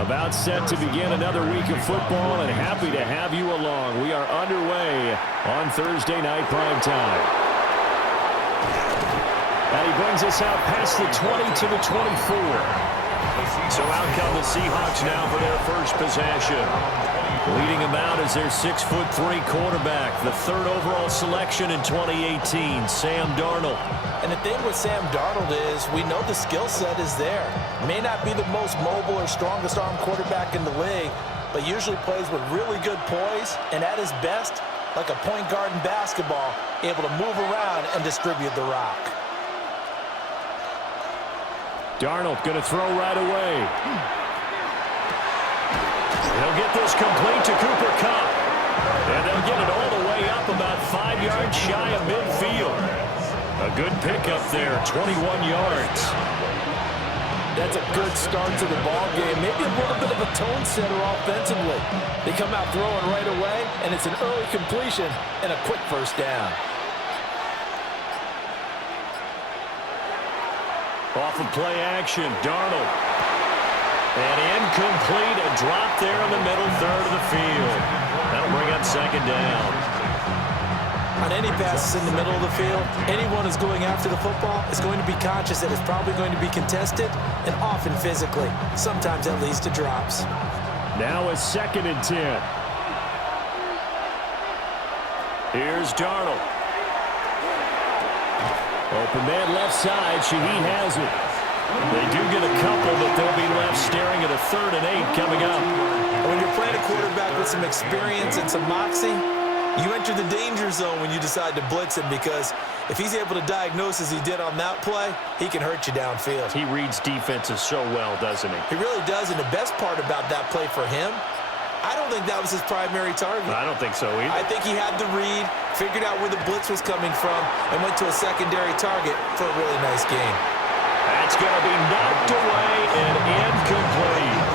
About set to begin another week of football, and happy to have you along. We are underway on Thursday night primetime. And he brings us out past the 20 to the 24. So out come the Seahawks now for their first possession. Leading them out is their 6'3" quarterback, the third overall selection in 2018, Sam Darnold. And the thing with Sam Darnold is we know the skill set is there. May not be the most mobile or strongest arm quarterback in the league, but usually plays with really good poise and at his best, like a point guard in basketball, able to move around and distribute the rock. Darnold going to throw right away. He'll get this complete to Cooper Kupp. And they'll get it all the way up about 5 yards shy of midfield. A good pickup there, 21 yards. That's a good start to the ball game. Maybe a little bit of a tone setter offensively. They come out throwing right away, and it's an early completion and a quick first down. Off of play action, Darnold. And incomplete, a drop there in the middle third of the field. That'll bring up second down. On any passes in the middle of the field, anyone who's going after the football is going to be conscious that it's probably going to be contested and often physically. Sometimes that leads to drops. Now a 2nd and 10. Here's Darnold. Open man left side. Shaheed has it. They do get a couple, but they'll be left staring at a 3rd and 8 coming up. When you're playing a quarterback with some experience and some moxie, you enter the danger zone when you decide to blitz him, because if he's able to diagnose as he did on that play, he can hurt you downfield. He reads defenses so well, doesn't he? He really does, and the best part about that play for him, I don't think that was his primary target. I don't think so either. I think he had the read, figured out where the blitz was coming from, and went to a secondary target for a really nice gain. That's going to be knocked away and incomplete.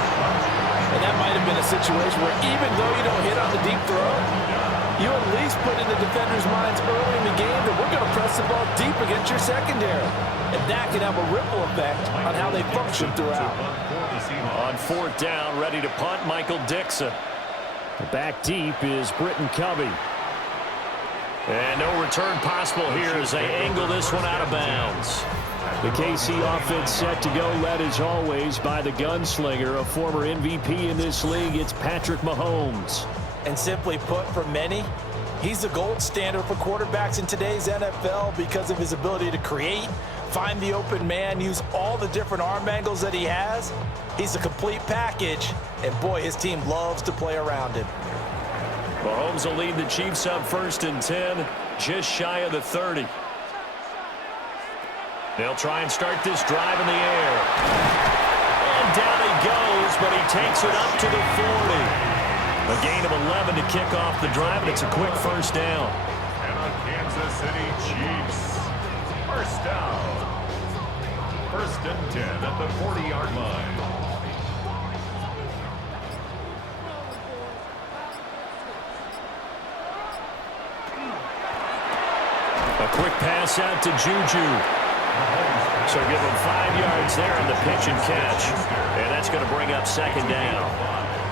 And that might have been a situation where even though you don't hit on the deep throw, you at least put in the defenders' minds early in the game that we're going to press the ball deep against your secondary. And that can have a ripple effect on how they function throughout. On 4th down, ready to punt, Michael Dixon. Back deep is Britton Covey. And no return possible here as they angle this one out of bounds. The KC offense set to go, led as always by the gunslinger, a former MVP in this league. It's Patrick Mahomes. And simply put, for many, he's the gold standard for quarterbacks in today's NFL because of his ability to create, find the open man, use all the different arm angles that he has. He's a complete package, and boy, his team loves to play around him. Mahomes will lead the Chiefs up 1st and 10, just shy of the 30. They'll try and start this drive in the air. And down he goes, but he takes it up to the 40. A gain of 11 to kick off the drive, and it's a quick first down. And the Kansas City Chiefs, first down. 1st and 10 at the 40-yard line. A quick pass out to Juju. So give him 5 yards there on the pitch and catch. And that's going to bring up second down.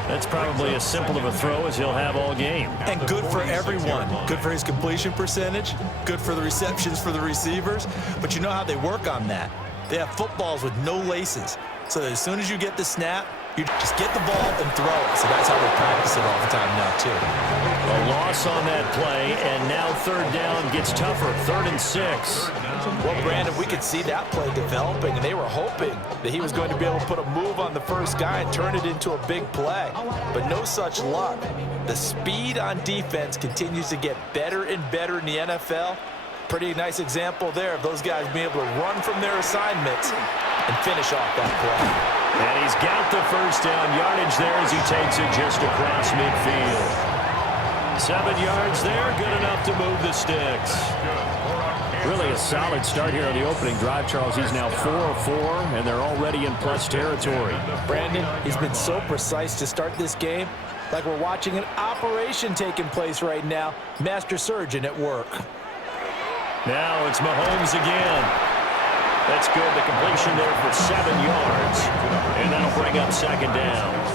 That's probably as simple of a throw as he'll have all game. And good for everyone. Good for his completion percentage. Good for the receptions for the receivers. But you know how they work on that. They have footballs with no laces. So that as soon as you get the snap, you just get the ball and throw it. So that's how they practice it all the time now, too. A loss on that play, and now 3rd down gets tougher. 3rd and 6. Well, Brandon, we could see that play developing, and they were hoping that he was going to be able to put a move on the first guy and turn it into a big play. But no such luck. The speed on defense continues to get better and better in the NFL. Pretty nice example there of those guys being able to run from their assignments and finish off that play. And he's got the first down yardage there as he takes it just across midfield. 7 yards there, good enough to move the sticks. Really a solid start here on the opening drive, Charles. He's now 4 of 4, and they're already in plus territory. Brandon, he's been so precise to start this game, like we're watching an operation taking place right now. Master surgeon at work. Now it's Mahomes again. That's good. The completion there for 7 yards. And that'll bring up second down.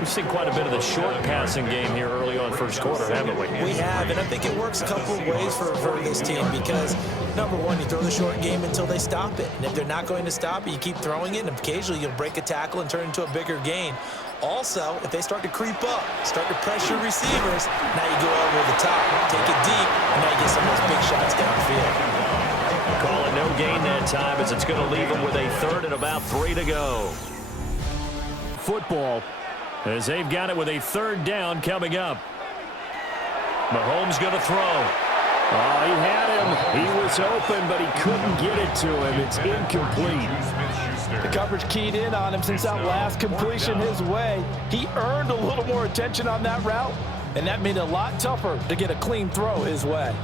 We've seen quite a bit of the short passing game here early on first quarter, haven't we? We have, and I think it works a couple of ways for this team because, number one, you throw the short game until they stop it. And if they're not going to stop it, you keep throwing it, and occasionally you'll break a tackle and turn it into a bigger gain. Also, if they start to creep up, start to pressure receivers, now you go over the top, take it deep, and now you get some of those big shots downfield. Call it no gain that time as it's going to leave them with a third and about 3 to go. Football as they've got it with a third down coming up. Mahomes going to throw. Oh, he had him. He was open, but he couldn't get it to him. It's incomplete. The coverage keyed in on him since that last completion his way. He earned a little more attention on that route, and that made it a lot tougher to get a clean throw his way.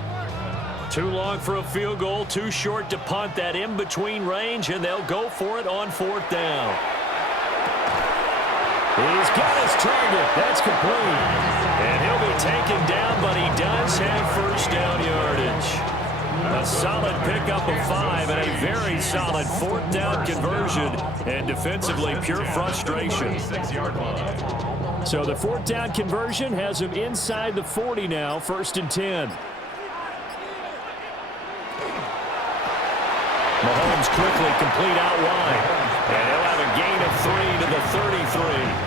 Too long for a field goal, too short to punt that in-between range, and they'll go for it on 4th down. He's got his target. That's complete. And he'll be taken down, but he does have first down yardage. A solid pickup of 5 and a very solid 4th down conversion. And defensively, pure frustration. So the 4th down conversion has him inside the 40 now, 1st and 10. Mahomes quickly complete out wide. And he'll have a gain of 3 to the 33.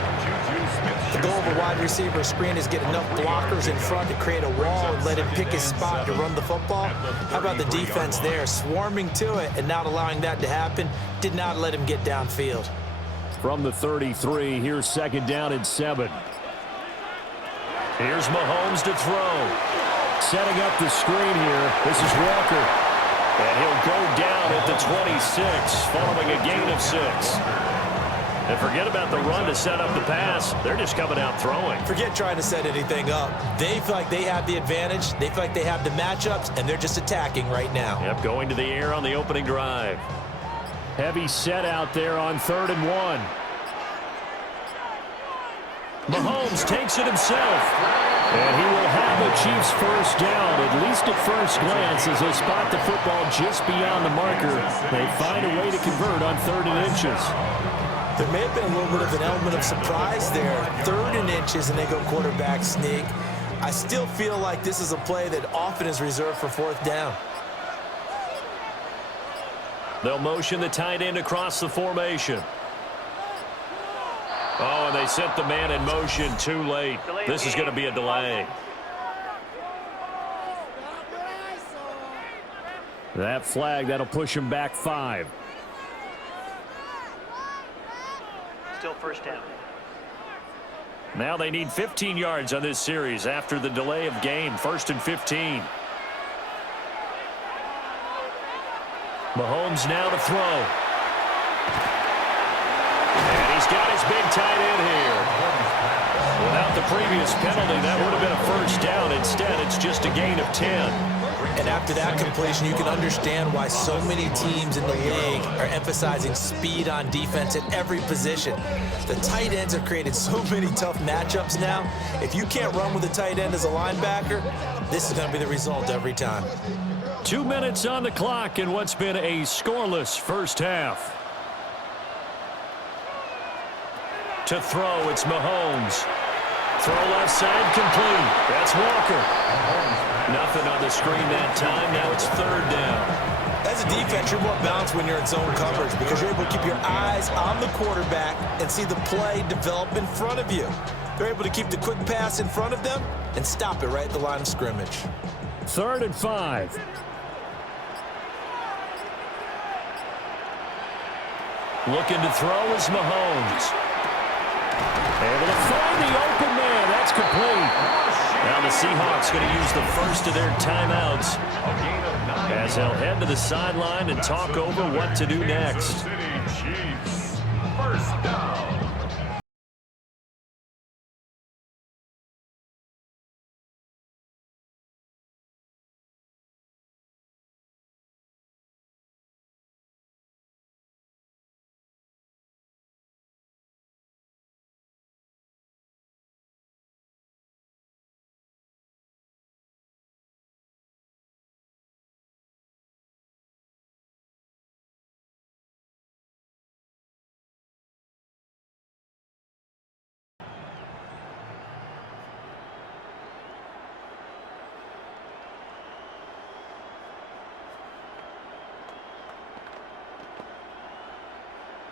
The goal of a wide receiver screen is get enough blockers in front to create a wall and let him pick his spot to run the football. How about the defense there, swarming to it and not allowing that to happen? Did not let him get downfield. From the 33, here's 2nd down and 7. Here's Mahomes to throw. Setting up the screen here. This is Walker. And he'll go down at the 26, following a gain of 6. And forget about the run to set up the pass. They're just coming out throwing. Forget trying to set anything up. They feel like they have the advantage. They feel like they have the matchups, and they're just attacking right now. Yep, going to the air on the opening drive. Heavy set out there on 3rd and 1. Mahomes takes it himself. And he will have the Chiefs first down, at least at first glance, as they spot the football just beyond the marker. They find a way to convert on 3rd and inches. There may have been a little bit of an element of surprise there. 3rd and inches, and they go quarterback sneak. I still feel like this is a play that often is reserved for 4th down. They'll motion the tight end across the formation. Oh, and they set the man in motion too late. This is going to be a delay. That flag, that'll push him back 5. Still first down. Now they need 15 yards on this series after the delay of game. 1st and 15. Mahomes now to throw. And he's got his big tight end here. Without the previous penalty, that would have been a first down. Instead, it's just a gain of 10. And after that completion, you can understand why so many teams in the league are emphasizing speed on defense at every position. The tight ends have created so many tough matchups now. If you can't run with a tight end as a linebacker, this is going to be the result every time. 2 minutes on the clock in what's been a scoreless first half. To throw, it's Mahomes. Throw left side, complete. That's Walker. Nothing on the screen that time. Now it's 3rd down. As a defense, you're more balanced when you're in zone coverage because you're able to keep your eyes on the quarterback and see the play develop in front of you. They're able to keep the quick pass in front of them and stop it right at the line of scrimmage. 3rd and 5. Looking to throw is Mahomes. Able to find the open man. That's complete. Now the Seahawks going to use the first of their timeouts as they'll head to the sideline and talk over what to do next. First down.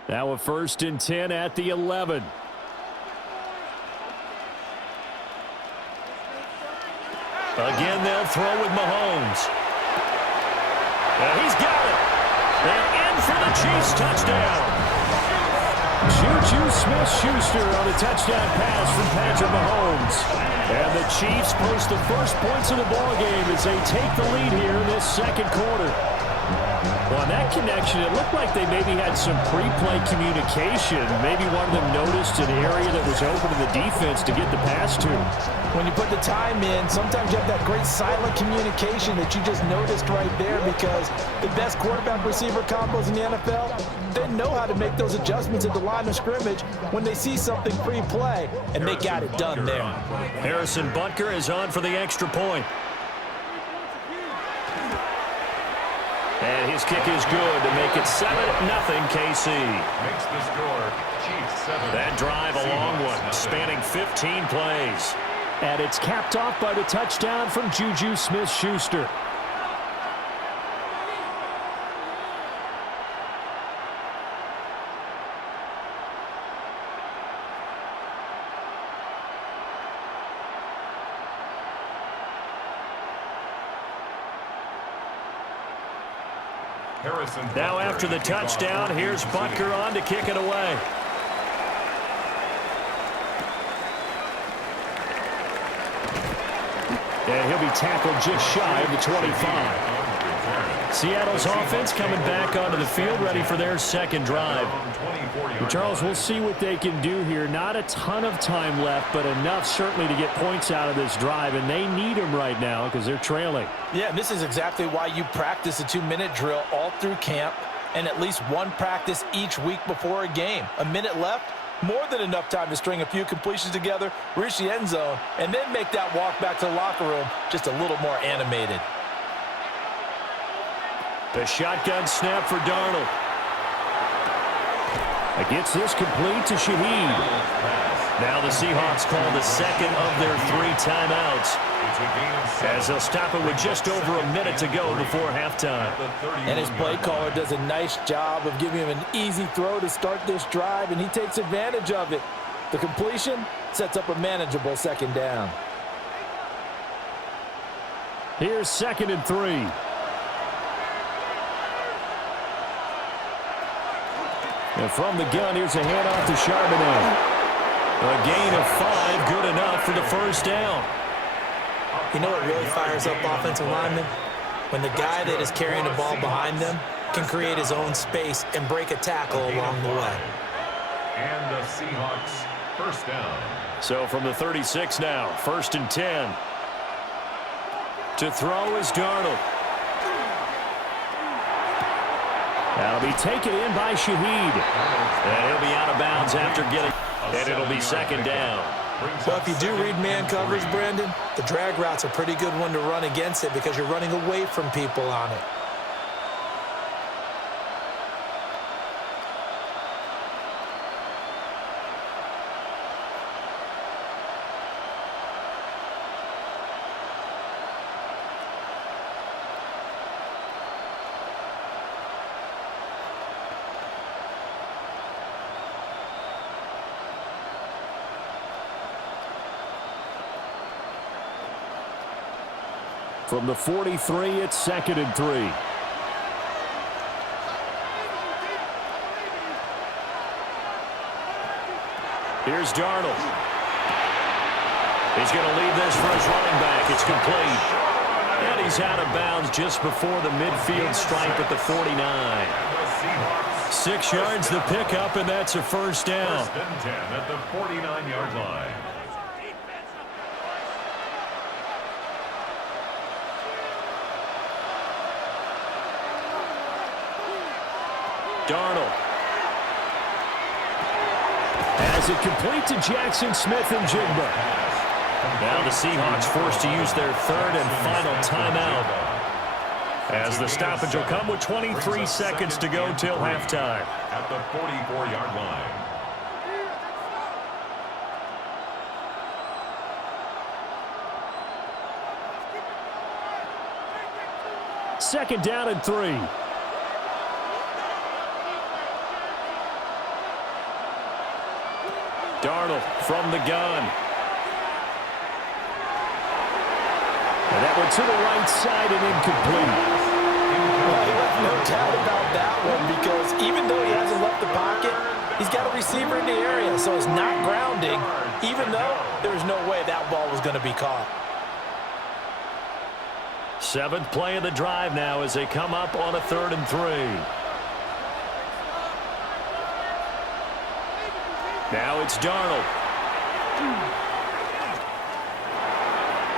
Now a 1st and 10 at the 11. Again, they'll throw with Mahomes. He's got it. And in for the Chiefs touchdown. Juju Smith-Schuster on a touchdown pass from Patrick Mahomes. And the Chiefs post the first points of the ballgame as they take the lead here in this second quarter. Well, on that connection, it looked like they maybe had some pre-play communication. Maybe one of them noticed an area that was open to the defense to get the pass to. When you put the time in, sometimes you have that great silent communication that you just noticed right there, because the best quarterback-receiver combos in the NFL, they know how to make those adjustments at the line of scrimmage when they see something pre-play, and they got it done there. Harrison Butker is on for the extra point. And his kick is good to make it 7-0 KC. Makes the score Chiefs 7. That drive a long one, spanning 15 plays. And it's capped off by the touchdown from Juju Smith-Schuster. Now after the touchdown, here's Butker on to kick it away. And he'll be tackled just shy of the 25. Seattle's offense coming back onto the field, ready for their second drive. Well, Charles, we'll see what they can do here. Not a ton of time left, but enough certainly to get points out of this drive, and they need them right now because they're trailing. Yeah, this is exactly why you practice a 2-minute drill all through camp and at least one practice each week before a game. A minute left, more than enough time to string a few completions together, reach the end zone, and then make that walk back to the locker room just a little more animated. The shotgun snap for Darnold. Gets this complete to Shaheed. Now the Seahawks call the second of their 3 timeouts, as they'll stop it with just over a minute to go before halftime. And his play caller does a nice job of giving him an easy throw to start this drive, and he takes advantage of it. The completion sets up a manageable second down. Here's 2nd and 3. And from the gun, here's a handoff to Charbonnet. A gain of 5, good enough for the first down. You know what really fires up offensive linemen? When the guy that is carrying the ball behind them can create his own space and break a tackle along the way. And the Seahawks first down. So from the 36 now, 1st and 10. To throw is Darnold. That'll be taken in by Shaheed. And he'll be out of bounds after getting... And it'll be 2nd down. Well, if you do read man coverage, Brandon, the drag route's a pretty good one to run against it because you're running away from people on it. From the 43, it's 2nd and 3. Here's Darnold. He's going to leave this for his running back. It's complete. And he's out of bounds just before the midfield stripe at the 49. 6 yards the pickup, and that's a first down. 1st and 10 at the 49-yard line. Darnold has it complete to Jackson Smith and Jigba. Now the Seahawks forced to use their 3rd and final timeout, as the stoppage will come with 23 seconds to go till halftime. At the 44-yard line. Second down and 3. Darnold from the gun. And that one to the right side and incomplete. Well, no doubt about that one, because even though he hasn't left the pocket, he's got a receiver in the area, so it's not grounding, even though there's no way that ball was going to be caught. 7th play of the drive now as they come up on a 3rd and 3. Now it's Darnold.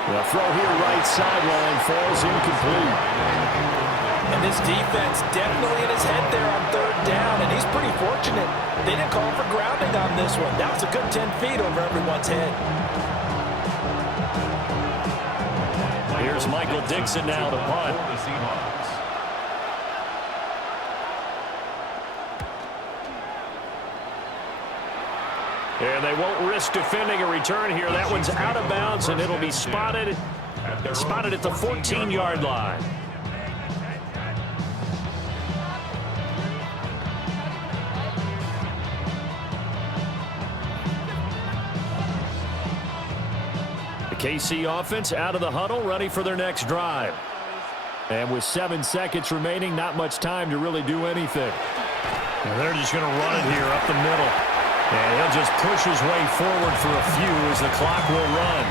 The throw here right sideline falls incomplete. And this defense definitely in his head there on 3rd down, and he's pretty fortunate. They didn't call for grounding on this one. That was a good 10 feet over everyone's head. Here's Michael Dixon now to punt. For the Seahawks. And they won't risk defending a return here. That one's out of bounds, and it'll be spotted at the 14-yard line. The KC offense out of the huddle, ready for their next drive. And with 7 seconds remaining, not much time to really do anything. And they're just going to run it here up the middle. And he'll just push his way forward for a few as the clock will run.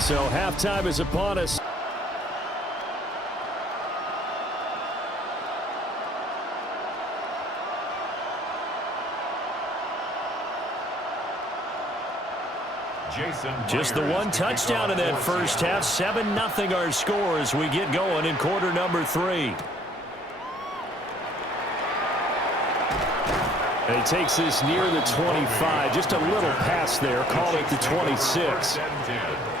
So halftime is upon us. Just the one touchdown in that first half. 7-0 our score as we get going in quarter number 3. And he takes this near the 25. Just a little pass there. Call it the 26.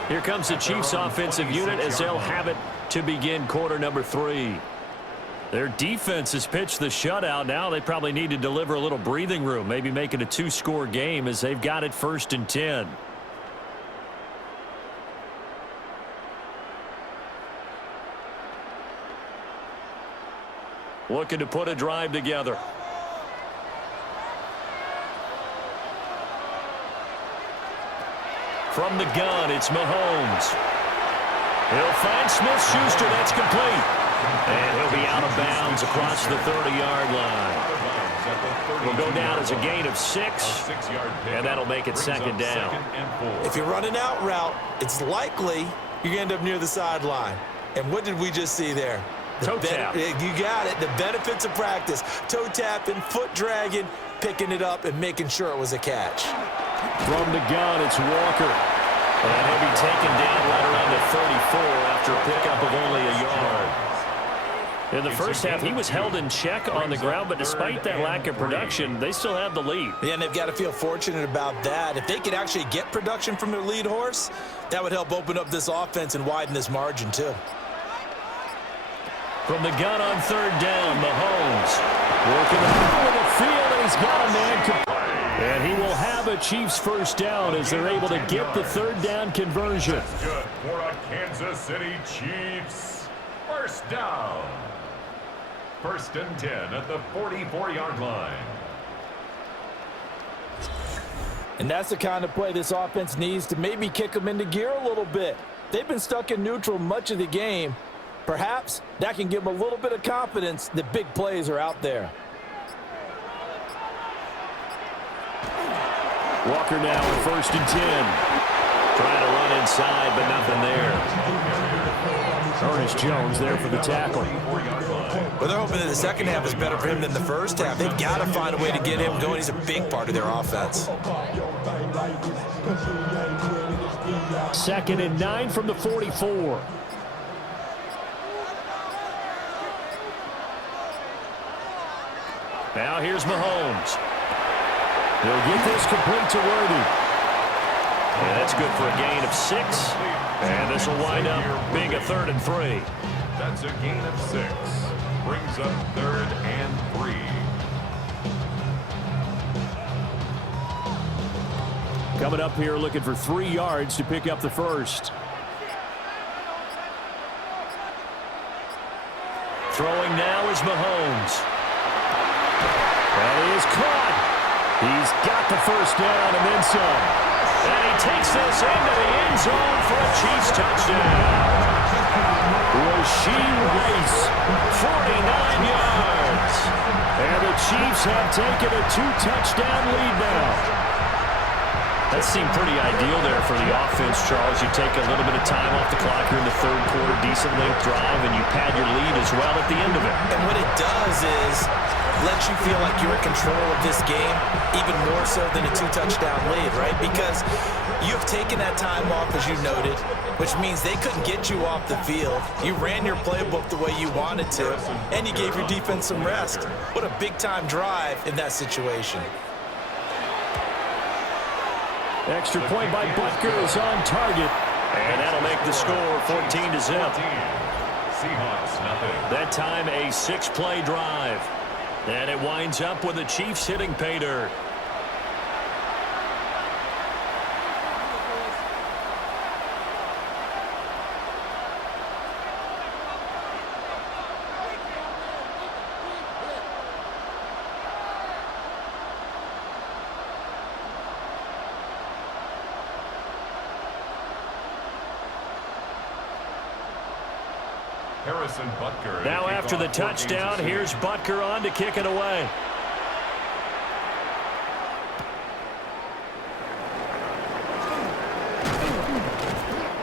Here comes the Chiefs offensive unit as they'll have it to begin quarter number 3. Their defense has pitched the shutout. Now they probably need to deliver a little breathing room. Maybe make it a 2-score game as they've got it 1st and 10. Looking to put a drive together. From the gun, it's Mahomes. He'll find Smith-Schuster. That's complete. And he'll be out of bounds across the 30-yard line. Will go down as a gain of 6, and that'll make it 2nd down. If you're running out route, it's likely you're going to end up near the sideline. And what did we just see there? Toe tap. You got it. The benefits of practice. Toe tapping, foot dragging, picking it up, and making sure it was a catch. From the gun, it's Walker. And he'll be taken down right around the 34 after a pickup of only a yard. In the first half, he was held in check on the ground, but despite that lack of production, they still have the lead. Yeah, and they've got to feel fortunate about that. If they could actually get production from their lead horse, that would help open up this offense and widen this margin, too. From the gun on 3rd down, Mahomes working the middle of the field, and he's got a man. And he will have a Chiefs 1st down as they're able to get the 3rd down conversion. That's good for a Kansas City Chiefs 1st down. 1st and 10 at the 44-yard line. And that's the kind of play this offense needs to maybe kick them into gear a little bit. They've been stuck in neutral much of the game. Perhaps that can give them a little bit of confidence that big plays are out there. Walker now at 1st and 10. Trying to run inside, but nothing there. Ernest Jones there for the tackle. Well, they're hoping that the second half is better for him than the first half. They've got to find a way to get him going. He's a big part of their offense. 2nd and 9 from the 44. Now here's Mahomes. He'll get this complete to Worthy. And that's good for a gain of 6. And this will wind up being a 3rd and 3. That's a gain of 6. Brings up 3rd and 3. Coming up here looking for 3 yards to pick up the 1st. Throwing now is Mahomes. And he is caught. He's got the first down and then some. And he takes this into the end zone for a Chiefs touchdown. Rashee Rice, 49 yards. And the Chiefs have taken a 2-touchdown lead now. That seemed pretty ideal there for the offense, Charles. You take a little bit of time off the clock here in the third quarter, decent length drive, and you pad your lead as well at the end of it. And what it does is let you feel like you're in control of this game, even more so than a 2-touchdown lead, right? Because you've taken that time off, as you noted, which means they couldn't get you off the field. You ran your playbook the way you wanted to, and you gave your defense some rest. What a big-time drive in that situation. Extra point by Butker is on target. And that'll make the score 14-0. Seahawks, nothing. That time a 6-play drive. And it winds up with the Chiefs hitting pay dirt. Harrison Butker. Now after the touchdown, here's Butker on to kick it away.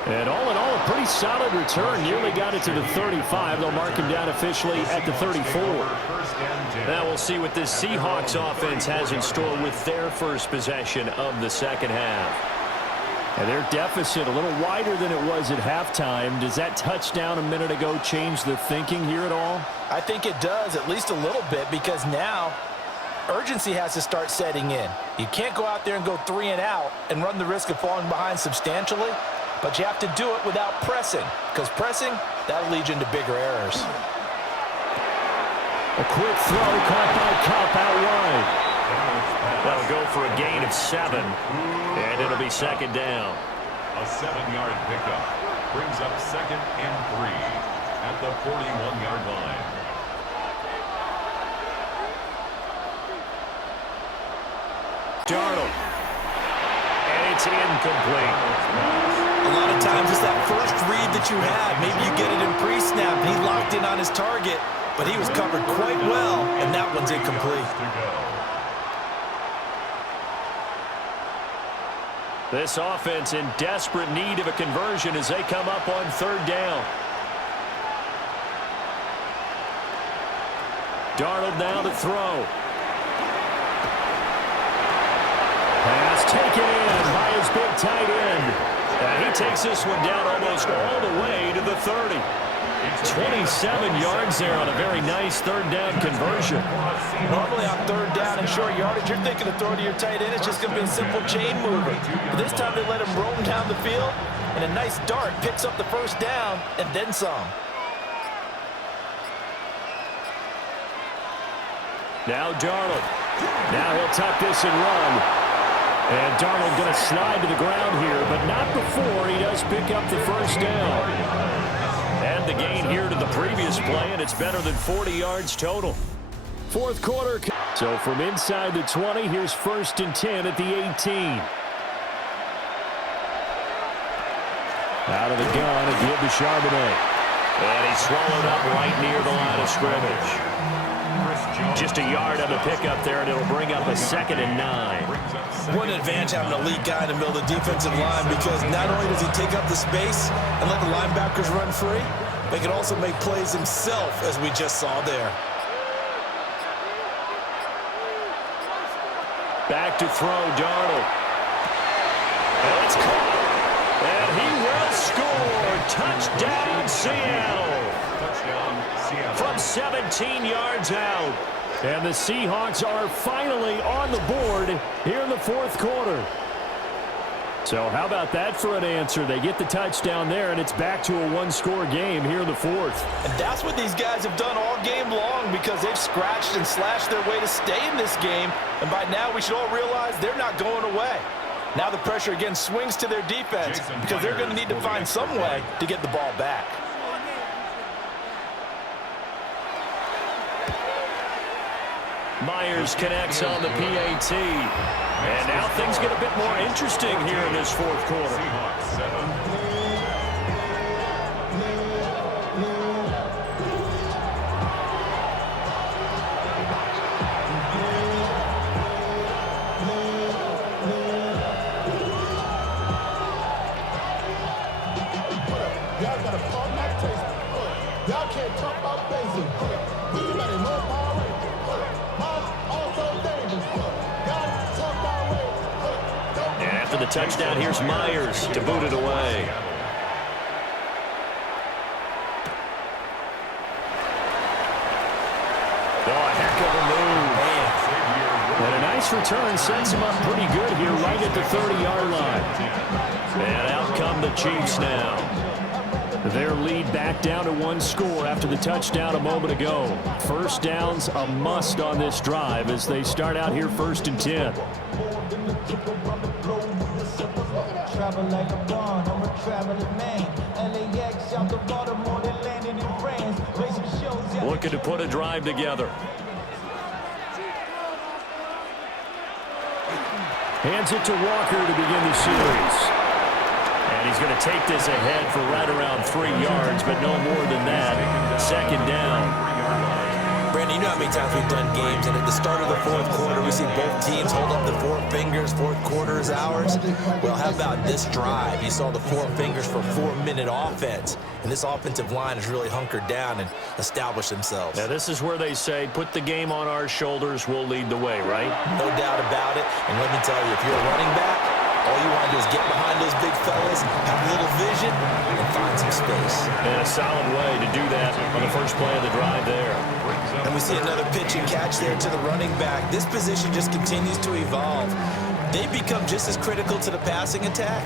And all in all, a pretty solid return. Nearly got it to the 35. They'll mark him down officially at the 34. Now we'll see what this Seahawks offense has in store with their first possession of the second half. And their deficit a little wider than it was at halftime. Does that touchdown a minute ago change the thinking here at all? I think it does, at least a little bit, because now urgency has to start setting in. You can't go out there and go 3 and out and run the risk of falling behind substantially, but you have to do it without pressing, because pressing, that'll lead you into bigger errors. A quick throw caught by Cup out wide. That'll go for a gain of 7, and it'll be second down. A 7-yard pickup brings up 2nd and 3 at the 41-yard line. Darnold. And it's incomplete. A lot of times it's that first read that you have. Maybe you get it in pre-snap, and he locked in on his target, but he was covered quite well, and that one's incomplete. This offense in desperate need of a conversion as they come up on 3rd down. Darnold now to throw. Pass taken in by his big tight end. And he takes this one down almost all the way to the 30. 27 yards there on a very nice 3rd down conversion. Normally on 3rd down and short yardage, you're thinking of throwing to your tight end. It's just going to be a simple chain mover. But this time they let him roam down the field, and a nice dart picks up the first down and then some. Now Darnold. Now he'll tuck this and run. And Darnold going to slide to the ground here, but not before he does pick up the first down. And the gain here to the previous play, and it's better than 40 yards total. 4th quarter. So from inside the 20, here's 1st and 10 at the 18. Out of the gun, a give to Charbonnet. And he's swallowed up right near the line of scrimmage. Just a yard on the pickup there, and it'll bring up a 2nd and 9. What an advantage having an elite guy in the middle of the defensive line, because not only does he take up the space and let the linebackers run free, but he can also make plays himself, as we just saw there. Back to throw, Darnold. And it's caught. And he will score. Touchdown, Seattle. Touchdown, Seattle. From 17 yards out. And the Seahawks are finally on the board here in the 4th quarter. So how about that for an answer? They get the touchdown there, and it's back to a 1-score game here in the 4th. And that's what these guys have done all game long, because they've scratched and slashed their way to stay in this game. And by now, we should all realize they're not going away. Now the pressure again swings to their defense, because they're going to need to find some way to get the ball back. Myers connects on the PAT. And now things get a bit more interesting here in this fourth quarter. Seahawks 7. Y'all got a fun night taste. Y'all can't talk about basic. Anybody know power rate? Also dangerous. Y'all talk about rate. And after the touchdown, here's Myers to boot it away. Oh, a heck of a move. And a nice return sets him up pretty good here right at the 30-yard line. And out come the Chiefs now. Their lead back down to one score after the touchdown a moment ago. First down's a must on this drive as they start out here 1st and 10. Travel like a bond, I'm a traveling man. LAX out the Baltimore, they landed in France. Racing shows, Looking to put a drive together. Hands it to Walker to begin the series. And he's going to take this ahead for right around 3 yards, but no more than that. 2nd down. Brandon, you know how many times we've done games, and at the start of the fourth quarter, we see both teams hold up the 4 fingers, fourth quarter is ours. Well, how about this drive? You saw the 4 fingers for 4-minute offense, and this offensive line has really hunkered down and established themselves. Now, this is where they say, put the game on our shoulders, we'll lead the way, right? No doubt about it, and let me tell you, if you're a running back, all you want to do is get behind those big fellas, have a little vision, and find some space. And a solid way to do that on the first play of the drive there. And we see another pitch and catch there to the running back. This position just continues to evolve. They become just as critical to the passing attack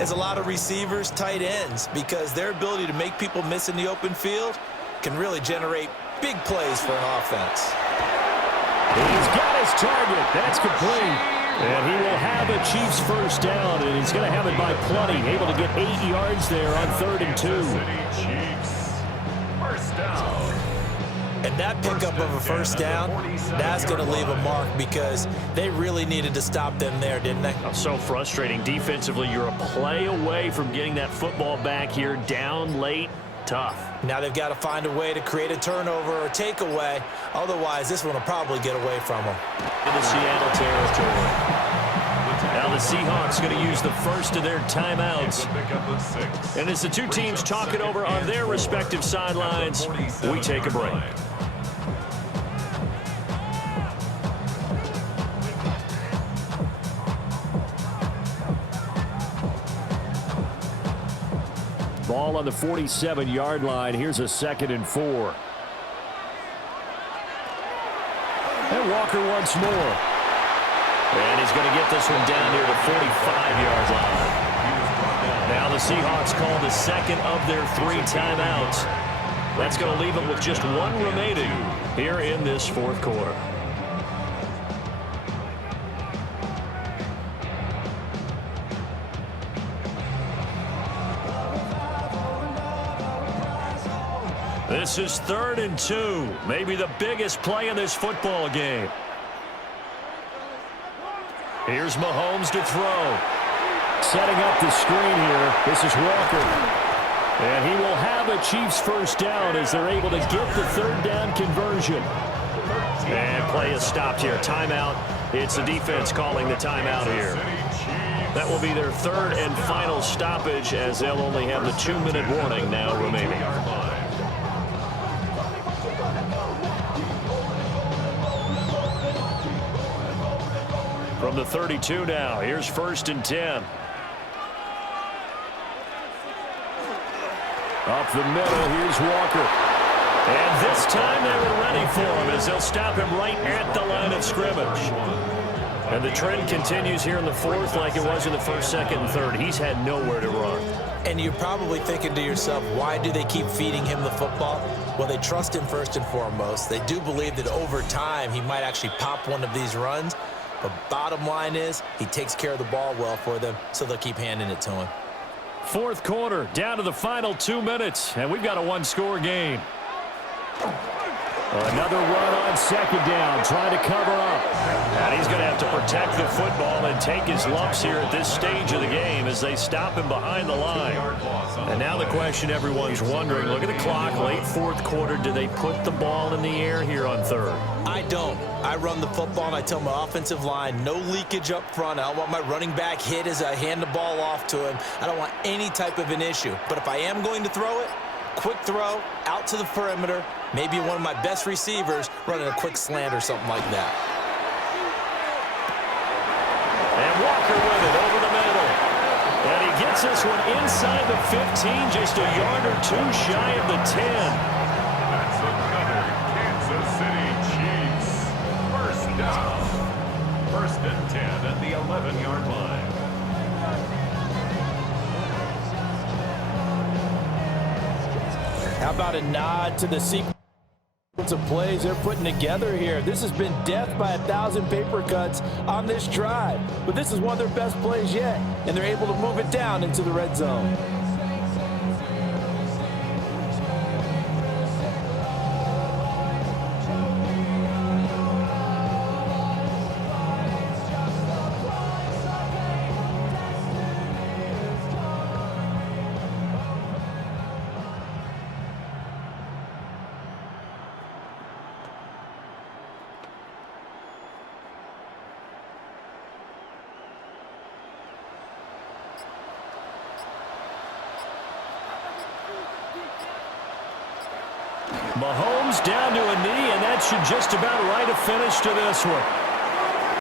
as a lot of receivers, tight ends, because their ability to make people miss in the open field can really generate big plays for an offense. He's got his target. That's complete. And he will have a Chiefs first down, and he's going to have it by plenty. Able to get 8 yards there on 3rd and 2. Chiefs. First down. And that pickup of a first down, that's going to leave a mark because they really needed to stop them there, didn't they? So frustrating. Defensively, you're a play away from getting that football back here. Down late, tough. Now they've got to find a way to create a turnover or takeaway. Otherwise, this one will probably get away from them. In the Seattle territory. Now the Seahawks going to use the first of their timeouts. And as the two teams talk it over on their respective sidelines, we take a break. Ball on the 47-yard line. Here's a 2nd and 4. And Walker once more. And he's going to get this one down near the 45-yard line. Now the Seahawks call the second of their 3 timeouts. That's going to leave them with just 1 remaining here in this fourth quarter. This is 3rd and 2. Maybe the biggest play in this football game. Here's Mahomes to throw. Setting up the screen here. This is Walker. And he will have a Chiefs first down as they're able to get the 3rd down conversion. And play is stopped here. Timeout. It's the defense calling the timeout here. That will be their 3rd and final stoppage as they'll only have the 2-minute warning now remaining. From the 32 now, here's 1st and 10. Up the middle, here's Walker. And this time they were ready for him as they'll stop him right at the line of scrimmage. And the trend continues here in the 4th like it was in the 1st, 2nd, and 3rd. He's had nowhere to run. And you're probably thinking to yourself, why do they keep feeding him the football? Well, they trust him first and foremost. They do believe that over time he might actually pop one of these runs. But bottom line is, he takes care of the ball well for them, so they'll keep handing it to him. 4th quarter, down to the final 2 minutes, and we've got a 1-score game. Another run on second down, trying to cover up. And he's going to have to protect the football and take his lumps here at this stage of the game as they stop him behind the line. And now the question everyone's wondering, look at the clock, late fourth quarter, do they put the ball in the air here on third? I don't. I run the football and I tell my offensive line, no leakage up front. I don't want my running back hit as I hand the ball off to him. I don't want any type of an issue. But if I am going to throw it, quick throw, out to the perimeter, maybe one of my best receivers running a quick slant or something like that. And Walker with it over the middle. And he gets this one inside the 15, just a yard or two shy of the 10. That's another Kansas City Chiefs. First down. First and 10 at the 11-yard line. How about a nod to the sequence of plays they're putting together here? This has been death by 1,000 paper cuts on this drive. But this is one of their best plays yet, and they're able to move it down into the red zone. Mahomes down to a knee, and that should just about write a finish to this one.